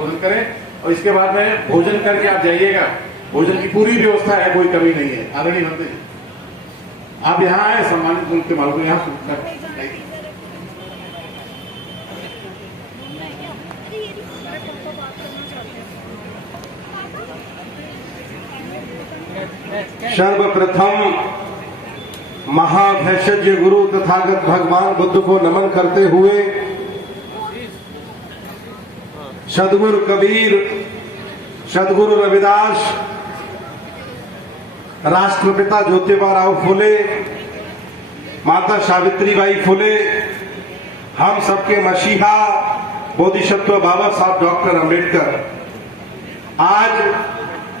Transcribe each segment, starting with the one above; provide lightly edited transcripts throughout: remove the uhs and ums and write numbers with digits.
भोजन करें और इसके बाद में भोजन करके आप जाइएगा। भोजन की पूरी व्यवस्था है, कोई कमी नहीं है। आदरणीय मंत्री जी, आप यहाँ आए, सम्मानित मुल्क के मालिक यहाँ सर्वप्रथम महाभैषज गुरु तथागत भगवान बुद्ध को नमन करते हुए सदगुरु कबीर, सदगुरु रविदास, राष्ट्रपिता ज्योतिबा फुले, माता सावित्रीबाई फुले, हम सबके मसीहा बोधिसत्व बाबा साहब डॉक्टर अंबेडकर, आज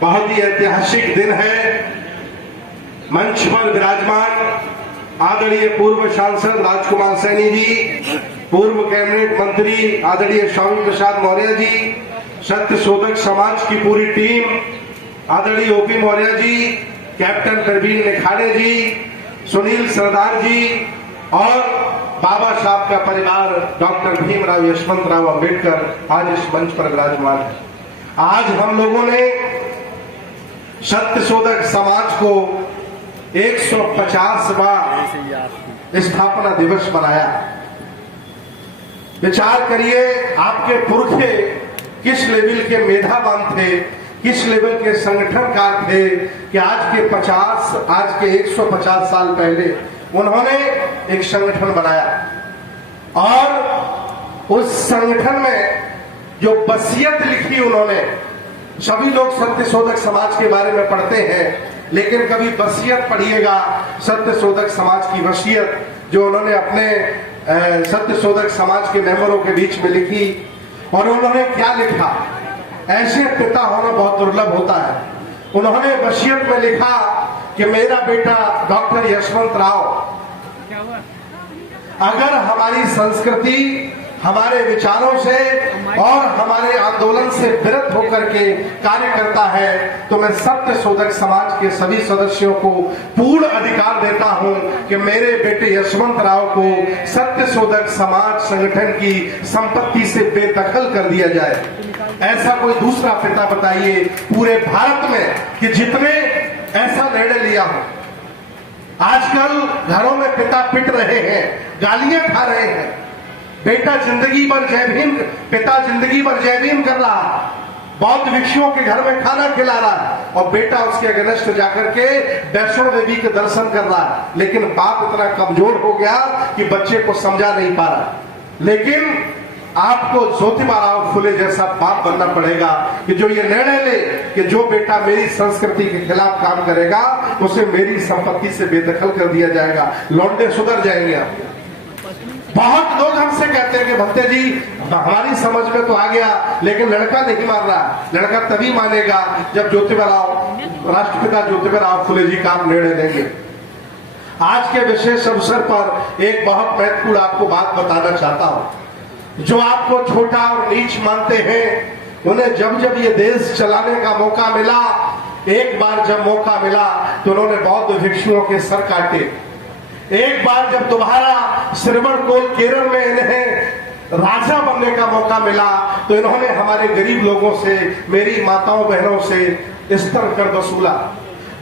बहुत ही ऐतिहासिक दिन है। मंच पर विराजमान आदरणीय पूर्व सांसद राजकुमार सैनी जी, पूर्व कैबिनेट मंत्री आदरणीय स्वामी प्रसाद मौर्य जी, सत्य शोधक समाज की पूरी टीम, आदरणीय ओपी मौर्य जी, कैप्टन प्रवीण निखाड़े जी, सुनील सरदार जी और बाबा साहब का परिवार डॉक्टर भीमराव यशवंतराव अंबेडकर आज इस मंच पर विराजमान है। आज हम लोगों ने सत्य शोधक समाज को 150वां स्थापना दिवस मनाया। विचार करिए, आपके पुरखे किस लेवल के मेधावान थे, किस लेवल के संगठनकार थे कि आज के 150 साल पहले उन्होंने एक संगठन बनाया और उस संगठन में जो वसीयत लिखी उन्होंने, सभी लोग सत्य शोधक समाज के बारे में पढ़ते हैं, लेकिन कभी वसीयत पढ़िएगा, सत्य शोधक समाज की वसीयत जो उन्होंने अपने सत्य शोधक समाज के मेंबरों के बीच में लिखी। और उन्होंने क्या लिखा, ऐसे पिता होना बहुत दुर्लभ होता है। उन्होंने वसीयत में लिखा कि मेरा बेटा डॉक्टर यशवंत राव अगर हमारी संस्कृति, हमारे विचारों से और हमारे आंदोलन से विरत होकर के कार्य करता है तो मैं सत्य शोधक समाज के सभी सदस्यों को पूर्ण अधिकार देता हूं कि मेरे बेटे यशवंत राव को सत्य शोधक समाज संगठन की संपत्ति से बेदखल कर दिया जाए। ऐसा कोई दूसरा पिता बताइए पूरे भारत में कि जितने ऐसा निर्णय लिया हो। आजकल घरों में पिता पिट रहे हैं, गालियां खा रहे हैं, बेटा जिंदगी भर जय भीम, पिता जिंदगी भर जय भीम कर रहा है, बौद्ध भिक्षुओं के घर में खाना खिला रहा है और बेटा उसके अगेंस्ट जाकर के वैष्णो देवी के दर्शन कर रहा है। लेकिन बाप इतना कमजोर हो गया कि बच्चे को समझा नहीं पा रहा। लेकिन आपको ज्योतिबा फुले जैसा बाप बनना पड़ेगा कि जो ये निर्णय ले कि जो बेटा मेरी संस्कृति के खिलाफ काम करेगा उसे मेरी संपत्ति से बेदखल कर दिया जाएगा। लौंडे सुधर जाएंगे आप। बहुत लोग हमसे कहते हैं कि भक्ते जी हमारी समझ में तो आ गया, लेकिन लड़का नहीं मान रहा। लड़का तभी मानेगा जब राष्ट्रपिता ज्योतिबा फुले जी का निर्णय लेंगे। आज के विशेष अवसर पर एक बहुत महत्वपूर्ण आपको बात बताना चाहता हूं। जो आपको छोटा और नीच मानते हैं, उन्हें जब जब ये देश चलाने का मौका मिला, एक बार जब मौका मिला तो उन्होंने बौद्ध भिक्षुओं के सर काटे। एक बार जब दोबारा श्रवणकोल केरल में इन्हें राजा बनने का मौका मिला तो इन्होंने हमारे गरीब लोगों से, मेरी माताओं बहनों से स्तर कर वसूला।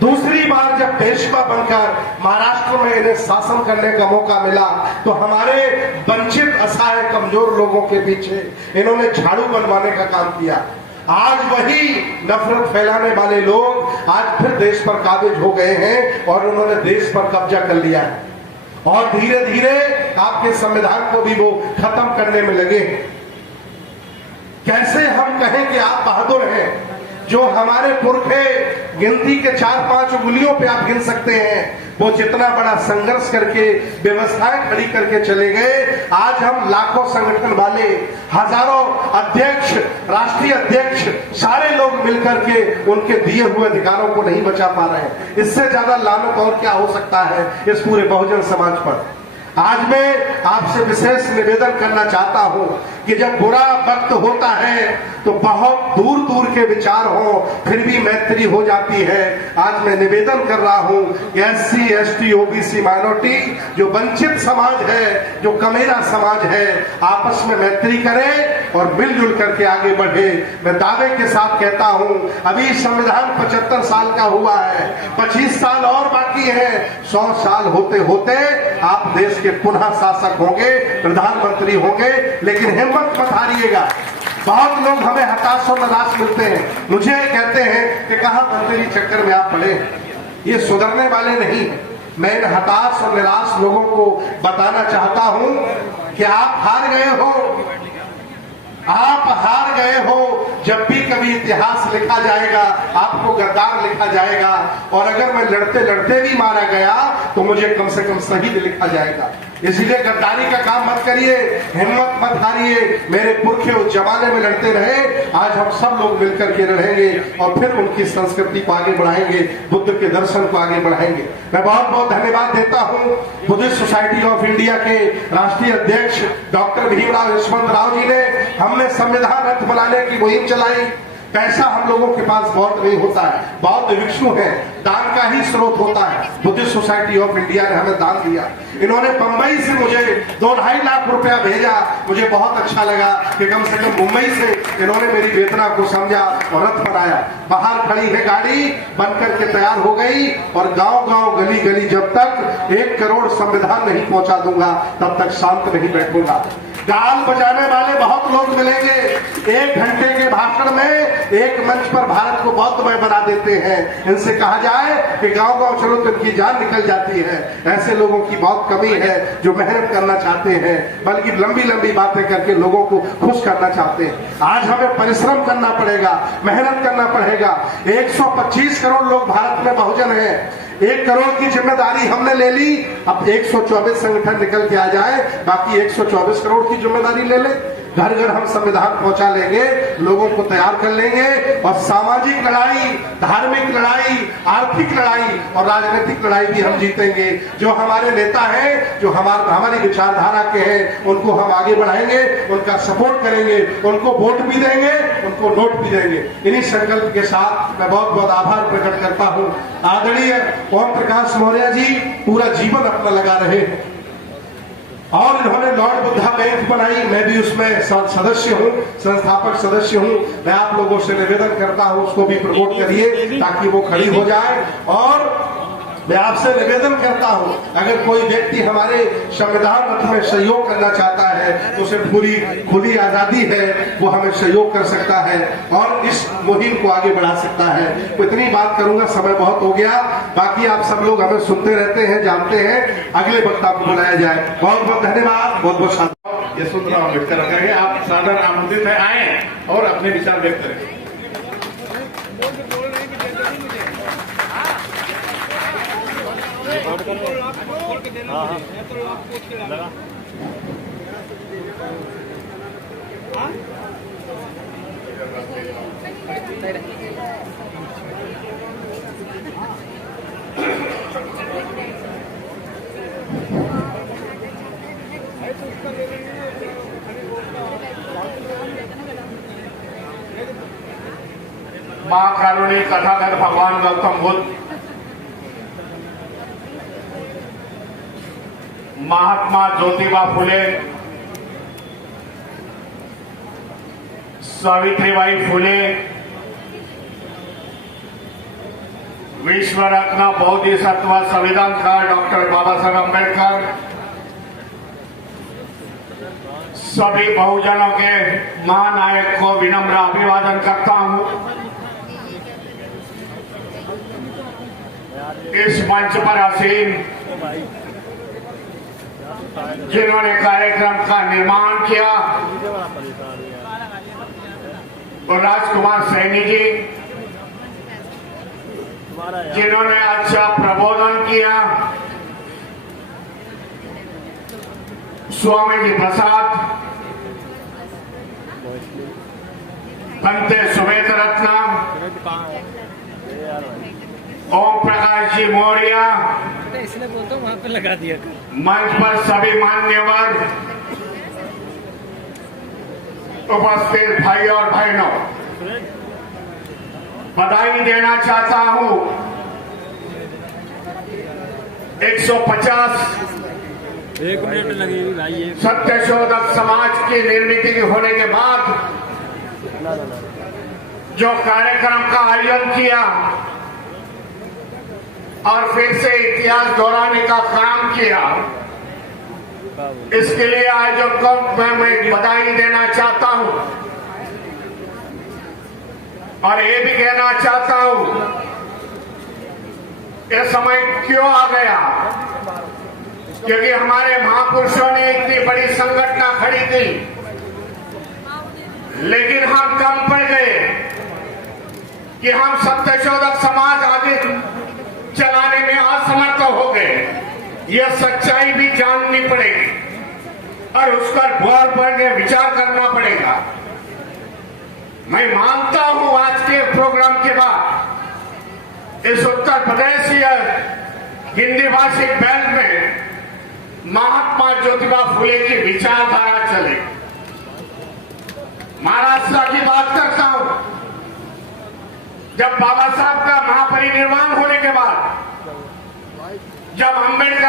दूसरी बार जब पेशवा बनकर महाराष्ट्र में इन्हें शासन करने का मौका मिला तो हमारे वंचित, असहाय, कमजोर लोगों के पीछे इन्होंने झाड़ू बनवाने का काम किया। आज वही नफरत फैलाने वाले लोग आज फिर देश पर काबिज हो गए हैं और उन्होंने देश पर कब्जा कर लिया है और धीरे धीरे आपके संविधान को भी वो खत्म करने में लगे। कैसे हम कहें कि आप बहादुर हैं? जो हमारे पुरखे गिनती के 4-5 उंगलियों पे आप गिन सकते हैं, वो जितना बड़ा संघर्ष करके व्यवस्थाएं खड़ी करके चले गए। आज हम लाखों संगठन वाले, हजारों अध्यक्ष, राष्ट्रीय अध्यक्ष, सारे लोग मिलकर के उनके दिए हुए अधिकारों को नहीं बचा पा रहे हैं। इससे ज्यादा लानत और क्या हो सकता है इस पूरे बहुजन समाज पर। आज मैं आपसे विशेष निवेदन करना चाहता हूं कि जब बुरा वक्त होता है तो बहुत दूर दूर के विचार हो फिर भी मैत्री हो जाती है। आज मैं निवेदन कर रहा हूं कि SC ST OBC माइनॉरिटी जो वंचित समाज है, जो कमेरा समाज है, आपस में मैत्री करें और मिलजुल करके आगे बढ़े। मैं दावे के साथ कहता हूं अभी संविधान 75 साल का हुआ है, 25 साल और बाकी है। 100 साल होते होते आप देश के पुनः शासक होंगे, प्रधानमंत्री होंगे, लेकिन हिम्मत मत हारिएगा। बहुत लोग हमें हताश और निराश मिलते हैं, मुझे कहते हैं कि कहां मंत्री चक्कर में आप पड़े। ये सुधरने वाले नहीं है। मैं इन हताश और निराश लोगों को बताना चाहता हूं कि आप हार गए हो, आप हार गए हो। जब भी कभी इतिहास लिखा जाएगा आपको गद्दार लिखा जाएगा, और अगर मैं लड़ते लड़ते भी मारा गया तो मुझे कम से कम शहीद लिखा जाएगा। इसलिए गद्दारी का काम मत करिए, हिम्मत मत हारिए। मेरे पुरखे उस जमाने में लड़ते रहे, आज हम सब लोग मिलकर के रहेंगे और फिर उनकी संस्कृति को आगे बढ़ाएंगे, बुद्ध के दर्शन को आगे बढ़ाएंगे। मैं बहुत बहुत धन्यवाद देता हूं बुद्धिस्ट सोसाइटी ऑफ इंडिया के राष्ट्रीय अध्यक्ष डॉक्टर भीमराव यशवंत राव जी ने। हमने संविधान रथ बनाने की मुहिम चलाई। पैसा हम लोगों के पास बहुत नहीं होता है, बहुत भिक्षु है, दान का ही स्रोत होता है। बुद्धिस्ट सोसाइटी ऑफ इंडिया ने हमें दान दिया। इन्होंने बंबई से मुझे 2-2.5 लाख रुपया भेजा। मुझे बहुत अच्छा लगा कि कम से कम मुंबई से इन्होंने मेरी वेदना को समझा और रथ बनाया। बाहर खड़ी है गाड़ी, बनकर के तैयार हो गई, और गांव गांव गली गली जब तक 1 करोड़ संविधान नहीं पहुंचा दूंगा तब तक शांत नहीं बैठूंगा। गाल बजाने वाले बहुत लोग मिलेंगे, 1 घंटे के भाषण में एक मंच पर भारत को बौद्धमय बना देते हैं। इनसे कहा जाए कि गांव गांव चलो तो इनकी जान निकल जाती है। ऐसे लोगों की बहुत कमी है जो मेहनत करना चाहते हैं, बल्कि लंबी लंबी बातें करके लोगों को खुश करना चाहते हैं। आज हमें परिश्रम करना पड़ेगा, मेहनत करना पड़ेगा। 125 करोड़ लोग भारत में बहुजन है, 1 करोड़ की जिम्मेदारी हमने ले ली। अब 124 संगठन निकल के आ जाए, बाकी 124 करोड़ की जिम्मेदारी ले ले। घर घर हम संविधान पहुंचा लेंगे, लोगों को तैयार कर लेंगे, और सामाजिक लड़ाई, धार्मिक लड़ाई, आर्थिक लड़ाई और राजनीतिक लड़ाई भी हम जीतेंगे। जो हमारे नेता हैं, जो हमारी विचारधारा के हैं, उनको हम आगे बढ़ाएंगे, उनका सपोर्ट करेंगे, उनको वोट भी देंगे, उनको नोट भी देंगे। इन्हीं संकल्प के साथ मैं बहुत बहुत आभार प्रकट करता हूं। आदरणीय ओम प्रकाश मौर्य जी पूरा जीवन अपना लगा रहे हैं, और इन्होंने लॉर्ड बुद्धा बैंक बनाई। मैं भी उसमें सदस्य हूँ, संस्थापक सदस्य हूँ। मैं आप लोगों से निवेदन करता हूँ उसको भी प्रमोट करिए ताकि वो खड़ी हो जाए। और मैं आपसे निवेदन करता हूं अगर कोई व्यक्ति हमारे संविधान रथ में सहयोग करना चाहता है तो उसे पूरी खुली आजादी है, वो हमें सहयोग कर सकता है और इस मुहिम को आगे बढ़ा सकता है। तो इतनी बात करूंगा, समय बहुत हो गया। बाकी आप सब लोग हमें सुनते रहते हैं, जानते हैं। अगले वक्ता को बुलाया जाए। बहुत बहुत धन्यवाद, बहुत बहुत साधुवाद। यशवंतराव अम्बेडकर करेंगे, आप सादर आमंत्रित है, आए और अपने विचार व्यक्त करें। महाकारुणी तथागत भगवान गौतम बुद्ध, महात्मा ज्योतिबा फुले, सावित्रीबाई फुले, विश्व रत्न बोधिसत्व संविधानकार डॉक्टर बाबा साहब अम्बेडकर, सभी बहुजनों के महानायक को विनम्र अभिवादन करता हूं। इस मंच पर आसीन जिन्होंने कार्यक्रम का निर्माण किया, और राजकुमार सैनी जी जिन्होंने अच्छा प्रबोधन किया, स्वामी जी प्रसाद, पंते सुमेध रत्नम, ओम प्रकाश जी मौर्य, इसलिए बोलता हूँ वहां पे लगा दिया कर। मंच पर सभी मान्यवर, उपस्थित भाई और बहनों, बधाई देना चाहता हूं 150 1 मिनट लगेगी भाई। सत्यशोधक समाज की निर्मित होने के बाद जो कार्यक्रम का आयोजन किया और फिर से इतिहास दोहराने का काम किया, इसके लिए आयोजकों को मैं बधाई देना चाहता हूं और ये भी कहना चाहता हूं यह समय क्यों आ गया, क्योंकि हमारे महापुरुषों ने इतनी बड़ी संगठन खड़ी की, लेकिन हम कम पड़ गए कि हम सत्यशोधक समाज आगे चलाने में असमर्थ हो गए। यह सच्चाई भी जाननी पड़ेगी और उस पर गौर पर विचार करना पड़ेगा। मैं मानता हूं आज के प्रोग्राम के बाद इस उत्तर प्रदेश या हिंदी भाषिक बेल्ट में महात्मा ज्योतिबा फुले की विचारधारा चले। महाराष्ट्र की बात करता हूं, जब बाबा साहब का महापरिनिर्वाण होने के बाद जब अंबेडकर